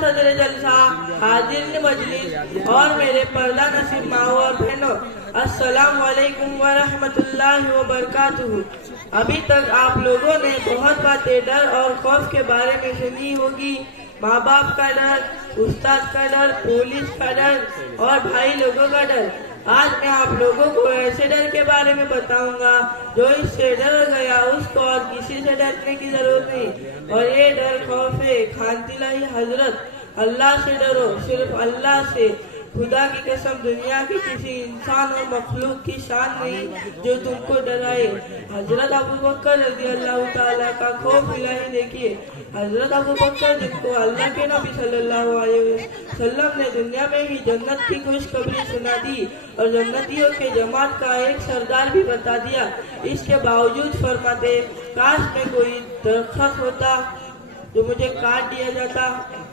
सदर जलसा, हाजिर मजलिस और मेरे पर्दा नसीब माओ और बहनों, अस्सलाम वालेकुम व रहमतुल्लाहि व बरकातुहू। अभी तक आप लोगों ने बहुत बातें डर और खौफ के बारे में सुनी होगी। माँ बाप का डर, उस्ताद का डर, पुलिस का डर और भाई लोगों का डर। आज मैं आप लोगों को ऐसे डर के बारे में बताऊंगा जो इससे डर गया उसको और किसी से डरने की जरूरत नहीं। और ये डर खौफ है खानतिलाही हजरत, अल्लाह से डरो, सिर्फ अल्लाह से। खुदा की कसम, दुनिया के किसी इंसान और मखलूक की शान नहीं जो तुमको डराए। हजरत अबू बकर रज़ी अल्लाह ताला का खौफ इलाही देखिए। हजरत अबू बकर जिनको अल्लाह के नबी सल्लल्लाहु अलैहि वसल्लम ने दुनिया में ही जन्नत की खुशखबरी सुना दी और जन्नतियों के जमात का एक सरदार भी बता दिया। इसके बावजूद फरमाते, काश में कोई दरख्त होता जो मुझे काट दिया जाता।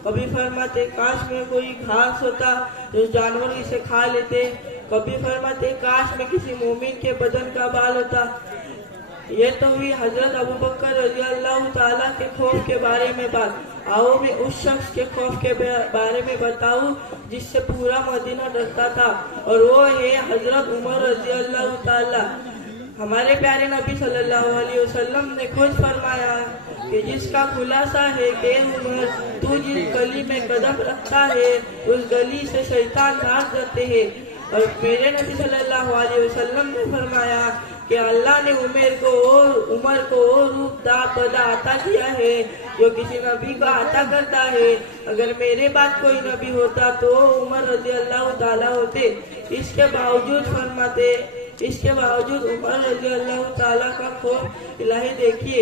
कभी फरमाते, काश में कोई घास होता जो जानवर इसे खा लेते। कभी फरमाते, काश में किसी मोमिन के बदन का बाल होता। ये तो हुई हजरत अबू बकर रज़ी अल्लाह ताला के खौफ के बारे में बात। आओ मैं उस शख्स के खौफ के बारे में बताऊं जिससे पूरा मदीना डरता था, और वो है हजरत उमर रज़ी अल्लाह ताला। हमारे प्यारे नबी सल्लल्लाहु अलैहि वसल्लम ने खुद फरमाया कि जिसका खुलासा है कि उमर, तू जिस गली में कदम रखता है उस गली से शैतान भाग जाते हैं। और मेरे नबी सल्लल्लाहु अलैहि वसल्लम ने फरमाया कि अल्लाह ने उमर को वो रूप पदा अता किया है जो किसी नबी को अता करता है। अगर मेरे बाद कोई नबी होता तो उमर रज़ी अल्लाह ताला होते। इसके बावजूद उमर रज़ी अल्लाह ताला का खौफ इलाही देखिए।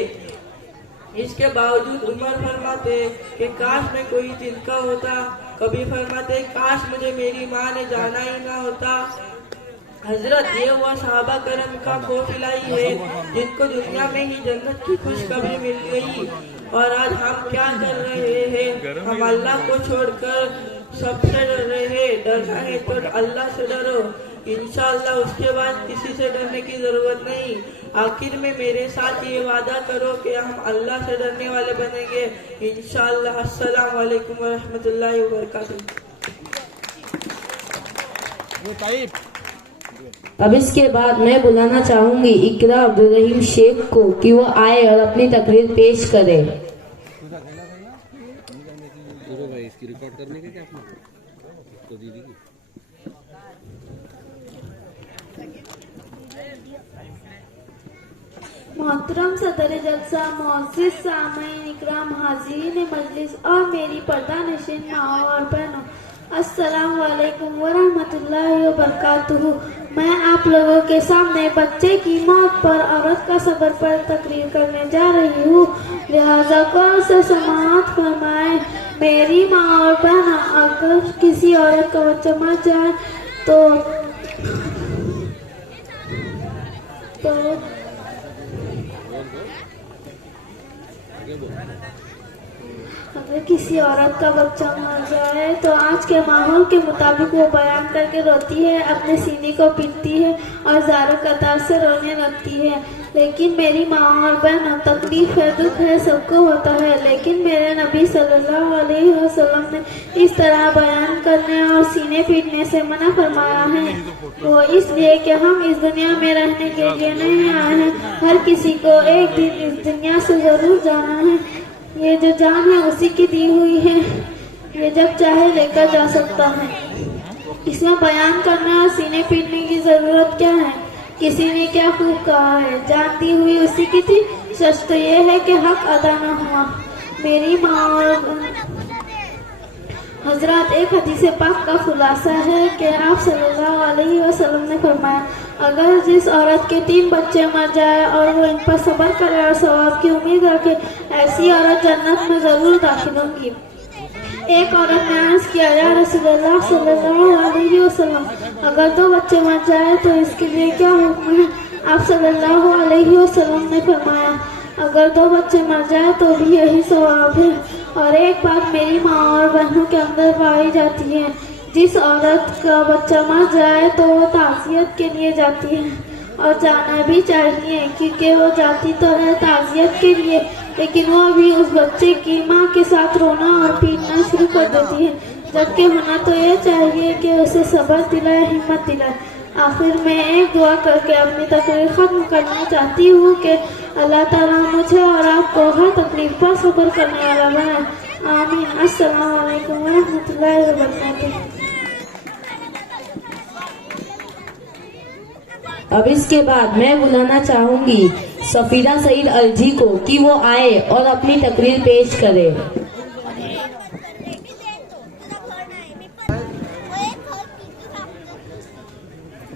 इसके बावजूद उमर फरमाते कि काश में कोई तिनका होता। कभी फरमाते, काश मुझे मेरी माँ ने जाना ही ना होता। हजरत, ये वो सहाबा करम का खौफ इलाही है जिनको दुनिया में ही जन्नत की खुशखबरी मिल गई। और आज हम क्या कर रहे हैं? हम अल्लाह को छोड़कर सबसे डर रहे हैं। डरना है तो अल्लाह से डरो, इंशाअल्लाह उसके बाद किसी से डरने की जरूरत नहीं। आखिर में मेरे साथ ये वादा करो कि हम अल्लाह से डरने वाले बनेंगे इंशाअल्लाह। अस्सलाम वालेकुम व रहमतुल्लाहि व बरकातुहू। अब इसके बाद मैं बुलाना चाहूंगी इकरा अब्दुल रहीम शेख को कि वो आए और अपनी तकरीर पेश करे। इसकी रिकॉर्ड करने के क्या तो दीदी की मोहतरम सदर जलसा, मोअज़्ज़िज़ सामईन इकराम, हाज़रीन मजलिस और मेरी पर्दा नशीन माओ और बहनों, अस्सलाम वालेकुम व रहमतुल्लाहि व बरकातुहू। मैं आप लोगों के सामने बच्चे की मौत पर औरत का सब्र पर तकरीर करने जा रही हूँ, लिहाजा कौन से समाअत फरमाए। मेरी माँ और बहन, अगर किसी औरत का बच्चा मर जाए तो अगर किसी औरत का बच्चा मर जाए तो आज के माहौल के मुताबिक वो बयान करके रोती है, अपने सीने को पीटती है और ज़ारो कतार से रोने लगती है। लेकिन मेरी माँ और बहन, तकलीफ है, दुख है, सबको होता है, लेकिन मेरे नबी सल्लल्लाहु अलैहि वसल्लम ने इस तरह बयान करने और सीने पीटने से मना फरमाया है। वो इसलिए कि हम इस दुनिया में रहने के लिए नहीं आए हैं। हर किसी को एक दिन इस दुनिया से जरूर जाना है। ये जो जान है उसी की दी हुई है, ये जब चाहे लेकर जा सकता है। इसमें बयान करने और सीने पीटने की जरूरत क्या है? किसी ने क्या खूब कहा है, जान दी हुई उसी की थी। सच तो ये है कि हक अदा न हुआ। मेरी माँ और हजरत, एक हदीस पाक का खुलासा है कि आप सल्लल्लाहु अलैहि वसल्लम ने फरमाया, अगर जिस औरत के 3 बच्चे मर जाए और वो इन पर सब्र करे और सवाब की उम्मीद रखे, ऐसी औरत जन्नत में जरूर दाखिल होगी। एक औरत ने अर्ज किया, या रसूलल्लाह सल्लल्लाहु अलैहि वसल्लम, अगर 2 बच्चे मर जाए तो इसके लिए क्या हुक्म है? आप सल्लल्लाहु अलैहि वसल्लम ने फरमाया, अगर 2 बच्चे मर जाए तो भी यही सवाब है। और एक बात मेरी माँ और बहनों के अंदर पाई जाती है, जिस औरत का बच्चा मर जाए तो वो ताज़ियत के लिए जाती है, और जाना भी चाहिए, क्योंकि वो जाती तो है ताज़ियत के लिए, लेकिन वो भी उस बच्चे की माँ के साथ रोना और पीटना शुरू कर देती है, जबकि होना तो ये चाहिए कि उसे सब्र दिलाए, हिम्मत दिलाए। आखिर में एक दुआ करके अपनी तकरीर ख़त्म करना चाहती हूँ कि अल्लाह ताला मुझे और आपको हर तकलीफ पर सब्र करने वाला बनाए। आमीन। अस्सलाम वालेकुम वरहमतुल्लाहि वबरकातुहू। अब इसके बाद मैं बुलाना चाहूंगी सफीरा सईद अलजी को कि वो आए और अपनी तकरीर पेश करे।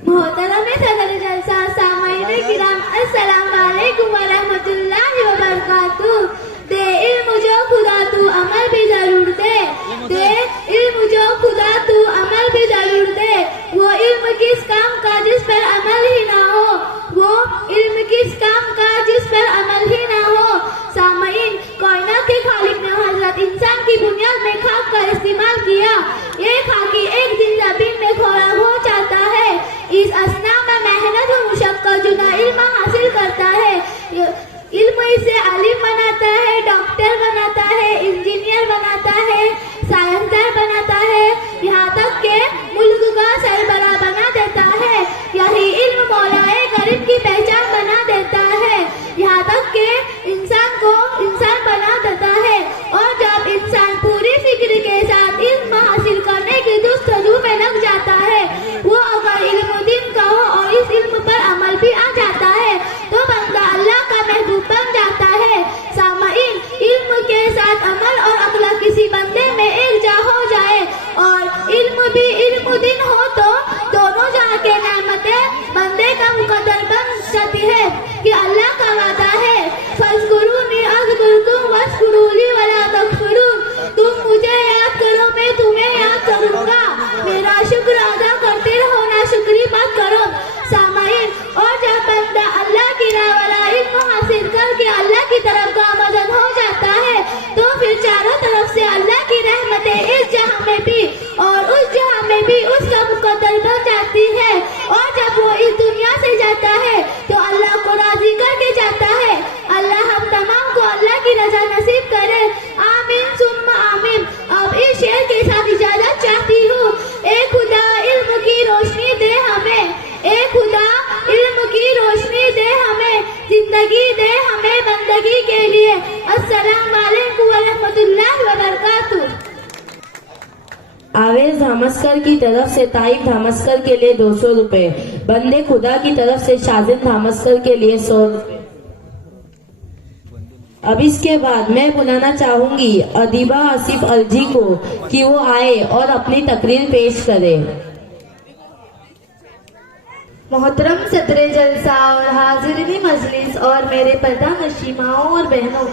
मोहतरम सदर जलसा सामाईन किराम, अस्सलाम वालेकुम वरहमतुल्लाहि वबरकातुहू। दे इल्म जो खुदा तू अमल भी जरूर दे, दे इल्म जो खुदा तू अमल भी जरूर दे। वो इल्म किस काम का जिस पर अमल ही ना हो, वो इल्म किस काम का जिस पर अमल ही ना हो। सामाईन, कायनात के खालिक ने हजरत इंसान की बुनियाद में खाक का इस्तेमाल किया। ये खाकी एक दिन जमीन में खोरा हो जाता है। इस असना में मेहनत और मुशक्कत जुदा इल्म हासिल करता है। इल्म इसे आलिम बनाता है, डॉक्टर बनाता है, इंजीनियर बनाता है, साइंसदान बनाता है, यहाँ तक के मुल्क का सरबराह बना देता है। यही इल्म मौलाए गरीब की पहचान बना देता है, यहाँ तक के इंसान को इंसान बना देता है। और जब इंसान पूरी फिक्र के साथ इल्म हासिल करने की जस्तजू में लग जाता है, वो अगर इल्म दिन का हो और इस इल्म पर अमल भी आ जाता है, तो बंदा अल्लाह का महबूब बन जाता है। सामाईन, इल्म के साथ अमल और अक्ल किसी बंदे में एक जा हो जाए और इल्म भी इल्म दिन हो तो दोनों जहाँ के नेमतें बंदे का मुकद्दर बन जाती है कि अल्लाह का वादा है, फज़कुरूनी अज़कुरकुम वश्कुरूली वला तकफुरून। तुम मुझे याद करो, मैं तुम्हें याद करूँगा। मेरा शुक्र अदा करते रहो, ना शुक्री मत करो। सामाईन, और जब बंदा अल्लाह की राह वाला इल्म हासिल करके अल्लाह की तरफ गामज़न हो जाता है, तो फिर चारों तरफ से अल्लाह की रहमतें इस जहां में भी और उस जहां में भी उसका मुकद्दर बन जाती है। और जब वो इस दुनिया से जाता है तो अल्लाह को राजी करके जाता है। अल्लाह हम तमाम को अल्लाह की रजा नसीब करे। आमीन सुम्मा आमीन। अब इस शेर के साथ इजाजत चाहती हूँ। ए खुदा इल्म की रोशनी दे हमें, ए खुदा इल्म की रोशनी दे हमें, जिंदगी दे हमें बंदगी के लिए। अस्सलाम वालेकुम वरहमतुल्लाहि वबरकातुहू। आवेज धामस्कर की तरफ से ताइब धामस्कर के लिए 200 रुपए, बंदे खुदा की तरफ से शाजिन धामस्कर के लिए 100 रुपए। अब इसके बाद मैं बुलाना चाहूंगी अदीबा आसिफ अलजी को कि वो आए और अपनी तकरीर पेश करे। मोहतरम सदर जलसा और हाजिरीन मजलिस और मेरे पर्दा नशीमाओं और बहनों,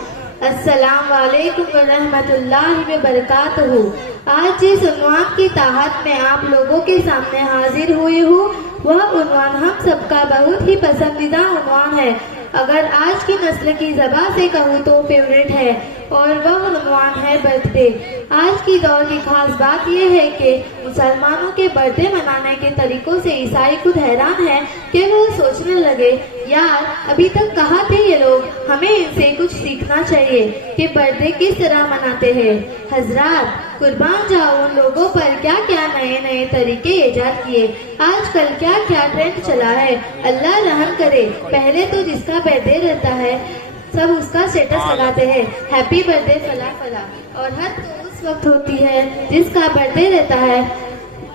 अस्सलाम वालेकुम वरहमतुल्लाहि वबरकातुहू। आज जिस उन्वान की ताहत में आप लोगों के सामने हाजिर हुई हूँ, वह उन्वान हम सबका बहुत ही पसंदीदा उन्वान है। अगर आज की नस्ल की ज़बान से कहूँ तो फेवरेट है, और वह उन्वान है बर्थडे। आज की दौर की खास बात यह है कि मुसलमानों के बर्थडे मनाने के तरीकों से ईसाई खुद हैरान है कि वो सोचने लगे, यार अभी तक कहाँ थे ये लोग, हमें इनसे कुछ सीखना चाहिए कि बर्थडे किस तरह मनाते हैं। हजरात, कुर्बान जाओ उन लोगों पर क्या क्या नए नए तरीके ईजाद किए, आजकल क्या क्या ट्रेंड चला है। अल्लाह रहम करे। पहले तो जिसका बर्थडे रहता है सब उसका स्टेटस लगाते हैं, हैप्पी बर्थडे फला फला, और हद तो उस वक्त होती है जिसका बर्थडे रहता है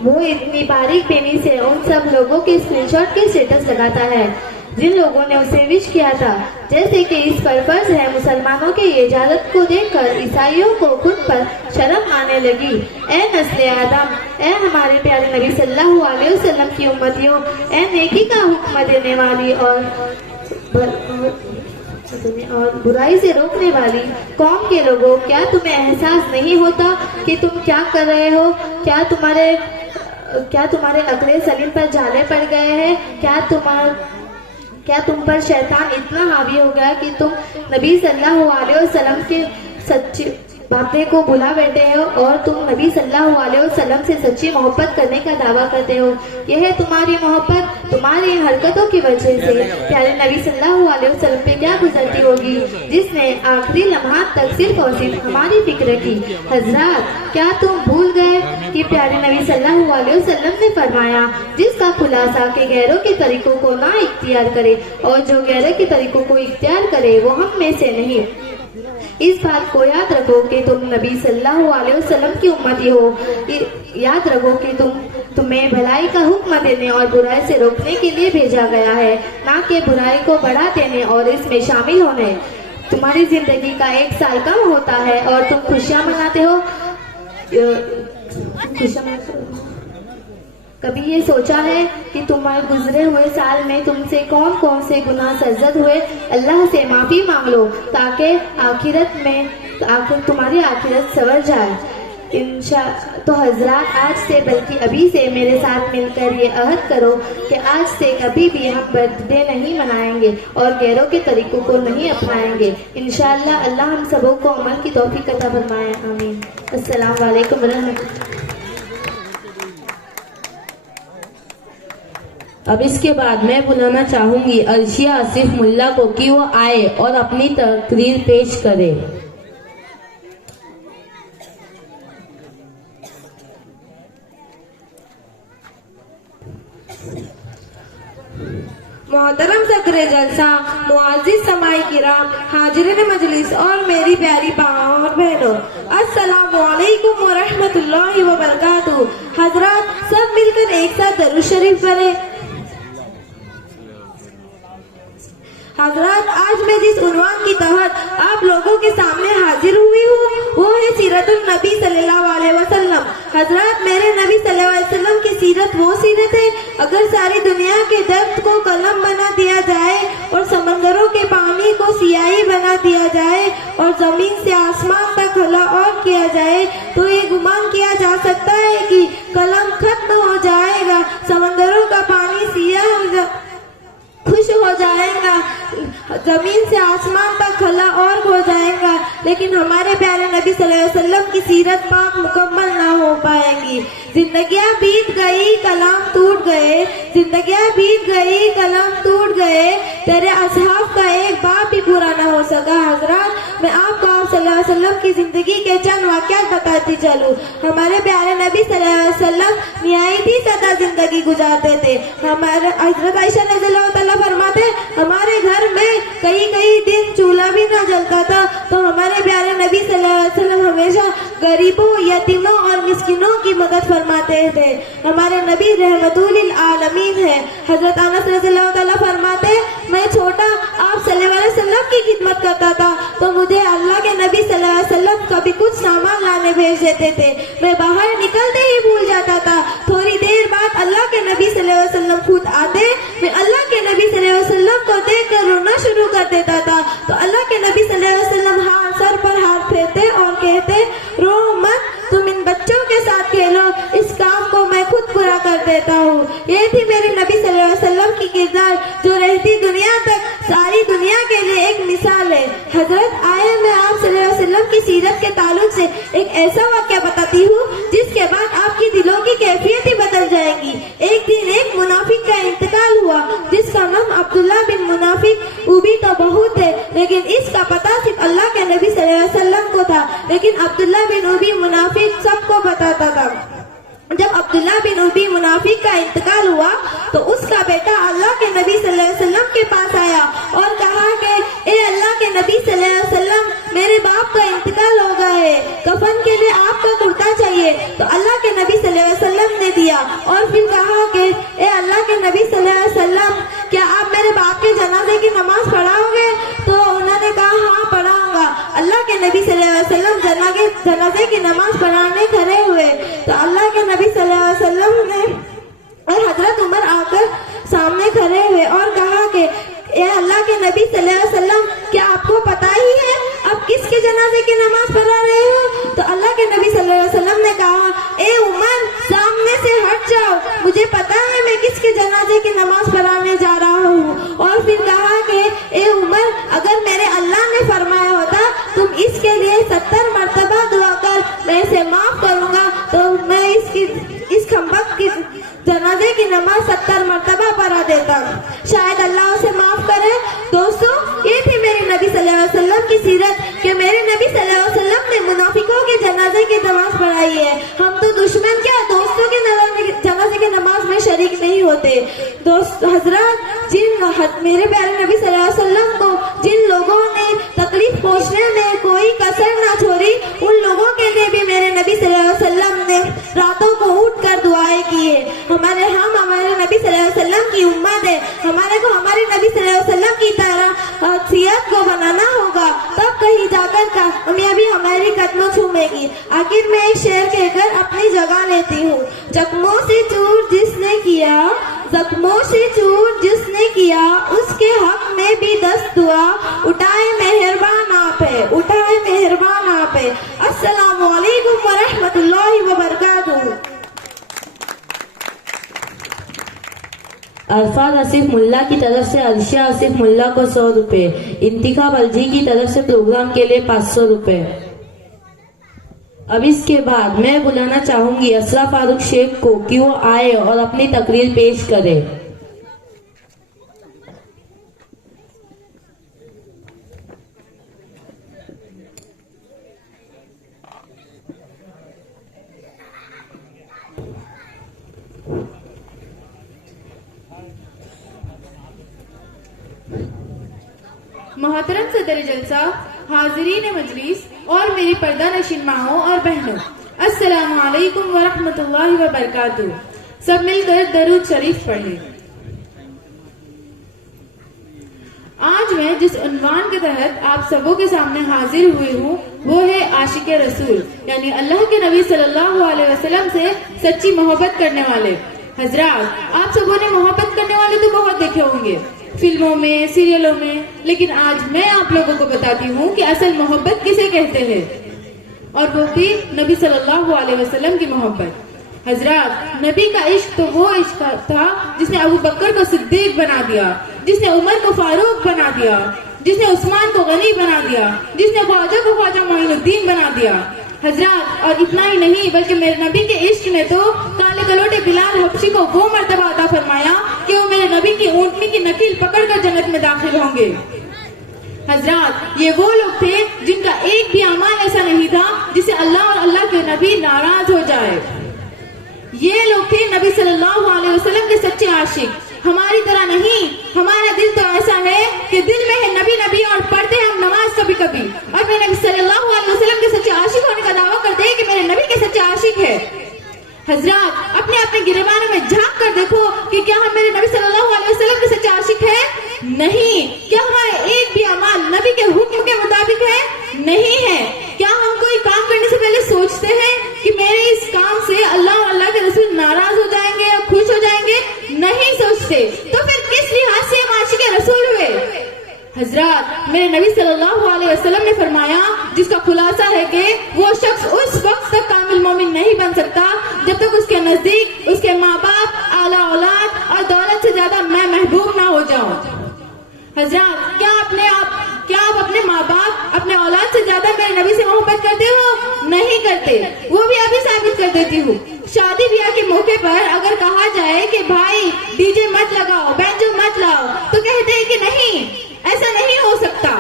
वो इतनी बारीक पेनी से उन सब लोगों के स्क्रीनशॉट के स्टेटस लगाता है जिन लोगों ने उसे विश किया था। जैसे कि इस पर फर्ज है मुसलमानों के ये इजाजत को देखकर ईसाइयों को खुद पर शर्म आने लगी। ए नस्ल आदम, ए हमारे प्यारे नबी सल्लल्लाहु अलैहि वसल्लम की उम्मतियों, ए नेकी का हुक्म देने वाली और बुराई से रोकने वाली कौम के लोगों, क्या तुम्हें एहसास नहीं होता कि तुम क्या कर रहे हो? क्या तुम्हारे अकले सलीम पर जाले पड़ गए हैं? क्या तुम पर शैतान इतना हावी हो गया कि तुम नबी सल्लल्लाहु अलैहि वसल्लम के باتیں کو بھلا بیٹھے ہو اور تم نبی صلی اللہ علیہ وسلم سے سچی محبت کرنے کا دعویٰ کرتے ہو. یہ ہے تمہاری محبت تمہاری حرکتوں کی وجہ سے. پیارے نبی صلی اللہ علیہ وسلم پہ کیا گزرتی ہوگی جس نے آخری لمحات تک صرف اور صرف ہماری فکر کی. حضرات کیا تم بھول گئے کہ پیارے نبی صلی اللہ علیہ وسلم نے فرمایا جس کا خلاصہ کہ غیروں کے طریقوں کو نہ اختیار کرے اور جو غیروں کے طریقوں کو اختیار کرے وہ ہم میں سے نہیں. اس بات کو یاد رکھو کہ تم نبی صلی اللہ علیہ وسلم کی امتی ہو. یاد رکھو کہ تمہیں بھلائی کا حکم دینے اور برائی سے روکنے کے لیے بھیجا گیا ہے, نہ کہ برائی کو بڑھا دینے اور اس میں شامل ہونے. تمہاری زندگی کا 1 سال کم ہوتا ہے اور تم خوشیاں مناتے ہو. کبھی یہ سوچا ہے کہ تمہارے گزرے ہوئے سال میں تم سے کون کون سے گناہ سرزد ہوئے؟ اللہ سے معافی مانگ لو تاکہ تمہاری آخرت سنور جائے. تو حضرات آج سے بلکہ ابھی سے میرے ساتھ مل کر یہ عہد کرو کہ آج سے کبھی بھی ہم برتھ ڈے نہیں منائیں گے اور غیروں کے طریقوں کو نہیں اپنائیں گے. انشاءاللہ اللہ ہم سبوں کو عمل کی توفیق عطا فرمائے. آمین. السلام علیکم ورحمۃ اللہ. اب اس کے بعد میں بلانا چاہوں گی عرشیہ آصف ملا کو کہ وہ آئے اور اپنی تقریر پیش کرے. محترم صدر جلسہ, معزز سماعی کرام, حاضرین مجلس اور میری پیاری ماؤں اور بہنوں, السلام علیکم ورحمۃ اللہ وبرکاتہ. حضرات سب مل کر ایک ساتھ درود شریف پڑھیں. حضرات آج میں جس عنوان کی تحت آپ لوگوں کے سامنے حاضر ہوئی ہوں وہ ہے سیرت النبی صلی اللہ علیہ وسلم. حضرات میرے نبی صلی اللہ علیہ وسلم کی سیرت وہ سیرت ہے اگر ساری دنیا کے درد کو قلم بنا دیا جائے اور سمندروں کے پانی کو سیاہی بنا دیا جائے اور زمین سے آسمان تک کھلا اور کیا جائے تو یہ گمان کیا جا سکتا ہے کہ قلم ختم ہو جائے گا, سمندروں کا پانی سیاہ خوش ہو جائے گا, زمین سے آسمان تک کھلا اور ہو جائے گا, لیکن ہمارے پیارے نبی صلی اللہ علیہ وسلم کی سیرت پاک مکمل نہ ہو پائے گی. زندگیاں بیت گئی کلام ٹوٹ گئے, زندگیاں بیت گئی کلام ٹوٹ گئے, تیرے اصحاب کا ایک باب بھی پورا نہ ہو سکا. حضرات میں آپ کو صلی اللہ علیہ وسلم کی زندگی کے چند واقعات بتاتی چلوں. ہمارے پیارے نبی صلی اللہ علیہ وسلم نہایت ہی سادہ زندگی گزارتے تھے. ہمارے حضرت عائشہ رضی اللہ تعالیٰ فرماتے ہمارے گھر میں کئی دن چولہا بھی نہ جلتا تھا, تو ہمارے پیارے نبی صلی اللہ علیہ وسلم ہمیشہ غریبوں, یتیموں اور مسکینوں کی مدد فرماتے تھے. ہمارے نبی رحمت للعالمین ہے. حضرت انس رضی اللہ تعالیٰ فرماتے میں چھوٹا آپ صلی اللہ علیہ وسلم کی خدمت کرتا تھا تو مجھے اللہ کے نبی صلی اللہ علیہ وسلم کبھی کچھ سامان لانے بھیج دیتے تھے, میں باہر نکلتے ہی بھول جاتا تھا. تھوڑی دیر بعد اللہ کے نبی صلی اللہ علیہ وسلم خود آتے, میں اللہ کے نبی صلی اللہ علیہ وسلم کو دیکھ کر رونا شروع کر دیتا تھا تو اللہ کے نبی صلی اللہ علیہ وسلم سر پر ہاتھ پھیرتے اور کہتے رو مت, تم ان بچوں کے ساتھ کھیلو, اس کام کو میں خود پورا کر دیتا ہوں. یہ تھی میرے نبی صلی اللہ علیہ وسلم کی کردار جو رہتی دنیا تک ساری دنیا کے لیے ایک مثال ہے. حضرت آئے میں آپ صلی اللہ علیہ وسلم کی سیرت کے تعلق سے ایک ایسا واقعہ بتاتی ہوں جس کے بعد آپ کی دلوں کی کیفیت ہی بدل جائے گی. ایک دن ایک منافق کا انتقال ہوا جس کا نام عبداللہ بن منافق. وہ بھی تو بہت ہے لیکن اس کا پتہ صرف اللہ کے نبی صلی اللہ علیہ وسلم کو تھا, لیکن عبداللہ بن ابی منافق سب کو بتاتا تھا. جب عبداللہ بن ابی منافق کا انتقال ہوا تو اس کا بیٹا اللہ کے نبی صلی اللہ علیہ وسلم کے پاس آیا اور کہا کہ اے اللہ کے نبی صلی اللہ علیہ وسلم میرے باپ کا انتقال ہو گیا ہے, کفن کے لیے آپ کا کرتا چاہیے. تو اللہ کے نبی صلی اللہ علیہ وسلم نے دیا اور پھر کہا کہ اے اللہ کے نبی صلی اللہ علیہ وسلم کیا آپ میرے باپ کے جنازے کی نماز پڑھاؤ گے؟ تو انہوں نے کہا ہاں پڑھاؤں گا. اللہ کے نبی صلی اللہ علیہ وسلم جنازے کی نماز پڑھانے کھڑے ہوئے تو اللہ کے نبی صلی اللہ علیہ وسلم نے اور حضرت عمر آ کر سامنے کھڑے ہوئے اور کہا کہ اے اللہ کے نبی صلی اللہ علیہ وسلم کیا آپ کو پتا ہی ہے آپ کس کے جنازے کی نماز پڑھا رہے ہو؟ تو اللہ کے نبی صلی اللہ علیہ وسلم نے کہا اے عمر سامنے سے ہٹ جاؤ, مجھے پتا ہے میں کس کے جنازے کی نماز پڑھانے جا رہا ہوں. اور پھر کہا کہ اے عمر اگر میرے اللہ نے فرمایا ہوتا تم اس کے لیے 70 مرتبہ शायद अल्लाह उसे माफ करे। दोस्तों, ये थी मेरे नबी सल्लल्लाहु अलैहि वसल्लम की सीरत कि मेरे नबी सल्लल्लाहु अलैहि वसल्लम ने मुनाफिकों के जनाजे की नमाज पढ़ाई है। हम तो दुश्मन क्या दोस्तों के जनाजे की नमाज में शरीक नहीं होते। दोस्त हजरत, मेरे प्यारे नबी सल्लल्लाहु अलैहि वसल्लम को जिन लोगों ने तकलीफ पहुंचने में कोई कसर ना छोड़ी, उन लोगों के लिए भी मेरे नबी सल्लल्लाहु अलैहि वसल्लम ने रातों को उठ कर दुआएं की है। हमारे नबी सल्लल्लाहु अलैहि वसल्लम की उम्मत है, हमारे को हमारे नबी सल्लल्लाहु अलैहि वसल्लम की तरह सीरत को बनाना होगा, तब कहीं जाकर कामयाबी हमारी कदमों छूमेगी। आखिर में एक शेर कहकर अपनी जगह लेती हूँ। जख्मों से चूर जिसने किया उसके हक में भी 10 दुआ, उठाए मेहरबान आप है। अस्सलामु अलैकुम व रहमतुल्लाहि व बरकातुहू। अरफात आसिफ मुल्ला की तरफ से अर्शिया आसिफ मुल्ला को 100 रुपए, इंतिखाब अलजी की तरफ से प्रोग्राम के लिए 500 रुपए। अब इसके बाद मैं बुलाना चाहूंगी असरा फारूक शेख को कि वो आए और अपनी तकरीर पेश करे। मोहतरम सदर जलसा, हाजिरीन मजलिस और मेरी पर्दा नशीन माओं और बहनों, अस्सलामु अलैकुम व रहमतुल्लाहि व बरकातुहू। सब मिलकर दरूद शरीफ पढ़ें। आज मैं जिस उन्वान के तहत आप सबों के सामने हाजिर हुई हूँ वो है आशिक रसूल, यानी अल्लाह के नबी सल्लल्लाहु अलैहि वसल्लम से सच्ची मोहब्बत करने वाले। हजरात, आप सबों ने मोहब्बत करने वाले तो बहुत देखे होंगे फिल्मों में, सीरियलों में, लेकिन आज मैं आप लोगों को बताती हूँ कि असल मोहब्बत किसे कहते हैं, और वो भी नबी सल्लल्लाहु अलैहि वसल्लम की मोहब्बत। हजरात, नबी का इश्क तो वो इश्क था जिसने अबू बकर को सिद्दीक बना दिया, जिसने उमर को फारूक बना दिया, जिसने उस्मान को गनी बना दिया, जिसने ख्वाजा को ख्वाजा मोइनुद्दीन बना दिया। हजरात, और इतना ही नहीं बल्कि मेरे नबी के इश्क ने तो काले कलोटे बिलाल हबशी को वो मर्तबा अता फरमाया कि वो मेरे नबी की ऊँटनी की नकील पकड़कर जन्नत में दाखिल होंगे। हजरात, ये वो लोग थे जिनका एक भी अमाल ऐसा नहीं था जिसे अल्लाह और अल्लाह के नबी नाराज हो जाए। ये लोग थे नबी सल्लल्लाहु अलैहि वसल्लम के सच्चे आशिक। हमारी तरह नहीं, हमारा दिल तो ऐसा है कि दिल में है नबी नबी और पढ़ते हैं हम नमाज कभी कभी, और मेरे नबी सल्लल्लाहु अलैहि वसल्लम के सच्चे आशिक होने का दावा करते हैं कि मेरे नबी के सच्चे आशिक है। हजरात, अपने अपने गिरेबानों में झांक कर देखो कि क्या हम मेरे नबी सल्लल्लाहु अलैहि वसल्लम के सच्चे आशिक है? नहीं। क्या हमारे एक भी अमाल नबी के हुक्म के मुताबिक है? नहीं है। क्या हम कोई काम करने से पहले सोचते हैं कि मेरे इस काम से अल्लाह और अल्लाह के रसूल नाराज हो जाएंगे या खुश हो जाएंगे? नहीं सोचते। तो फिर किस लिहाज से हम आशिक रसूल हुए? हजरात, मेरे नबी सल्लल्लाहु अलैहि वसल्लम ने फरमाया, जिसका खुलासा है कि वो शख्स उस वक्त तक कामिल मोमिन नहीं बन सकता जब तक उसके नजदीक उसके माँ बाप, आला औलाद और दौलत से ज्यादा मैं महबूब ना हो जाऊं। हजरात, क्या आप अपने माँ बाप, अपने औलाद से ज्यादा मेरे नबी से मोहब्बत करते हो? नहीं करते। वो भी अभी साबित कर देती हूँ। शादी ब्याह के मौके पर अगर कहा जाए कि भाई डीजे मत लगाओ, बैंजो मत लाओ, तो कहते हैं कि नहीं, ऐसा नहीं हो सकता,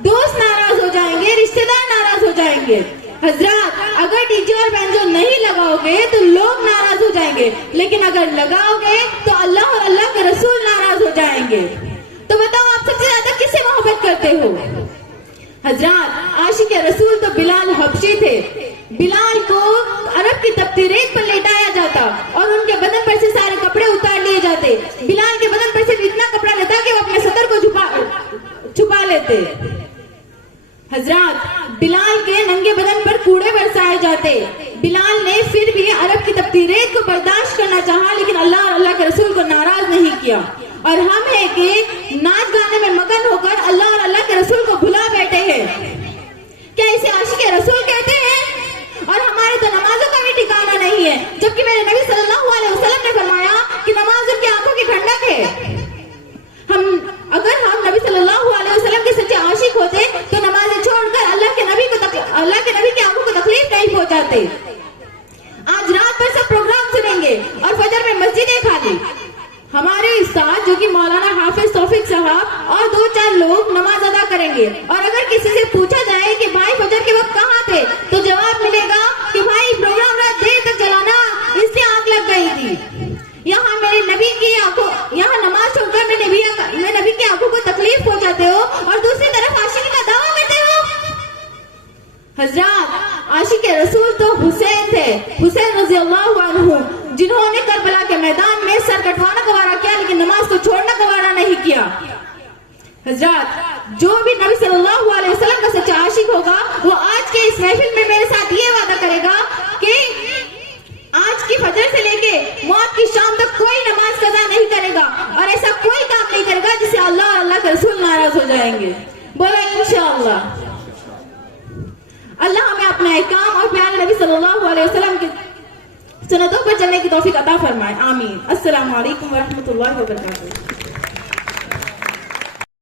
दोस्त नाराज हो जाएंगे, रिश्तेदार नाराज हो जाएंगे। हजरात, अगर डीजे और बैंजो नहीं लगाओगे तो लोग नाराज हो जाएंगे, लेकिन अगर लगाओगे तो अल्लाह और अल्लाह के रसूल नाराज हो जाएंगे। तो बताओ, आप सबसे ज्यादा किससे मोहब्बत करते हो? हजरात, आशिक रसूल तो बिलाल हबशी थे। बिलाल को अरब की तपती रेत पर लेटाया जाता और उनके बदन पर से सारे कपड़े उतार लिए जाते। बिलाल के बदन पर सिर्फ इतना कपड़ा लेता कि वो अपने सतर को छुपा लेते। हजरात, बिलाल के नंगे बदन पर कूड़े बरसाए जाते। बिलाल ने फिर भी अरब की तपती रेत को बर्दाश्त करना चाहा, लेकिन अल्लाह और अल्लाह के रसूल को नाराज नहीं किया। और हम है कि नाच गाने में मगन होकर अल्लाह और अल्लाह के रसूल को भुला बैठे हैं। क्या इसे आशिक रसूल कहते हैं? और हमारे तो नमाजों का भी ठिकाना नहीं है, जबकि मेरे नबी सल्लल्लाहु अलैहि वसल्लम ने फरमाया कि नमाज उनकी आंखों की ठंडक है। अगर हम नबी सल्लल्लाहु अलैहि वसल्लम के सच्चे आशिक होते तो नमाजें छोड़कर अल्लाह के नबी की आंखों को तकलीफ नहीं पहुंचाते। आज रात भर सब प्रोग्राम सुनेंगे और फजर में मस्जिदें खाली। ہمارے استاد جو کہ مولانا حافظ توفیق صاحب اور 2-4 لوگ نماز ادا کریں گے. اور اگر کسی سے پوچھا جائے کہ بھائی فجر کے وقت کہاں تھے تو جواب ملے گا کہ بھائی پروگرام رات دیر تک چلانا اس سے آنکھ لگ گئی تھی. یہاں میرے نبی کی آنکھوں یہاں نماز چھوڑ کر میں نبی کی آنکھوں کو تکلیف پہنچاتے ہو اور دوسری طرف عاشقی کا دعویٰ کرتے ہو. حضرات, عاشق رسول تو حسین تھے, حسین رضی اللہ عنہ, جنہوں نے کربلا کے میدان میں سر کٹوانا گوارا کیا لیکن نماز کو چھوڑنا گوارا نہیں کیا. حضرات, جو بھی نبی صلی اللہ علیہ وسلم کا سچا عاشق ہوگا وہ آج کے اس محفل میں میرے ساتھ یہ وعدہ کرے گا کہ آج کی فجر سے لے کے موت کی شام تک کوئی نماز قضا نہیں کرے گا اور ایسا کوئی کام نہیں کرے گا جس سے اللہ اور اللہ کے رسول ناراض ہو جائیں گے. بولو انشاءاللہ. اللہ ہمیں اپنے احکام اور پیارے نبی صلی اللہ علیہ وسلم کی سنتوں پر چلنے کی توفیق عطا فرمائے. آمین. السلام علیکم ورحمۃ اللہ وبرکاتہ.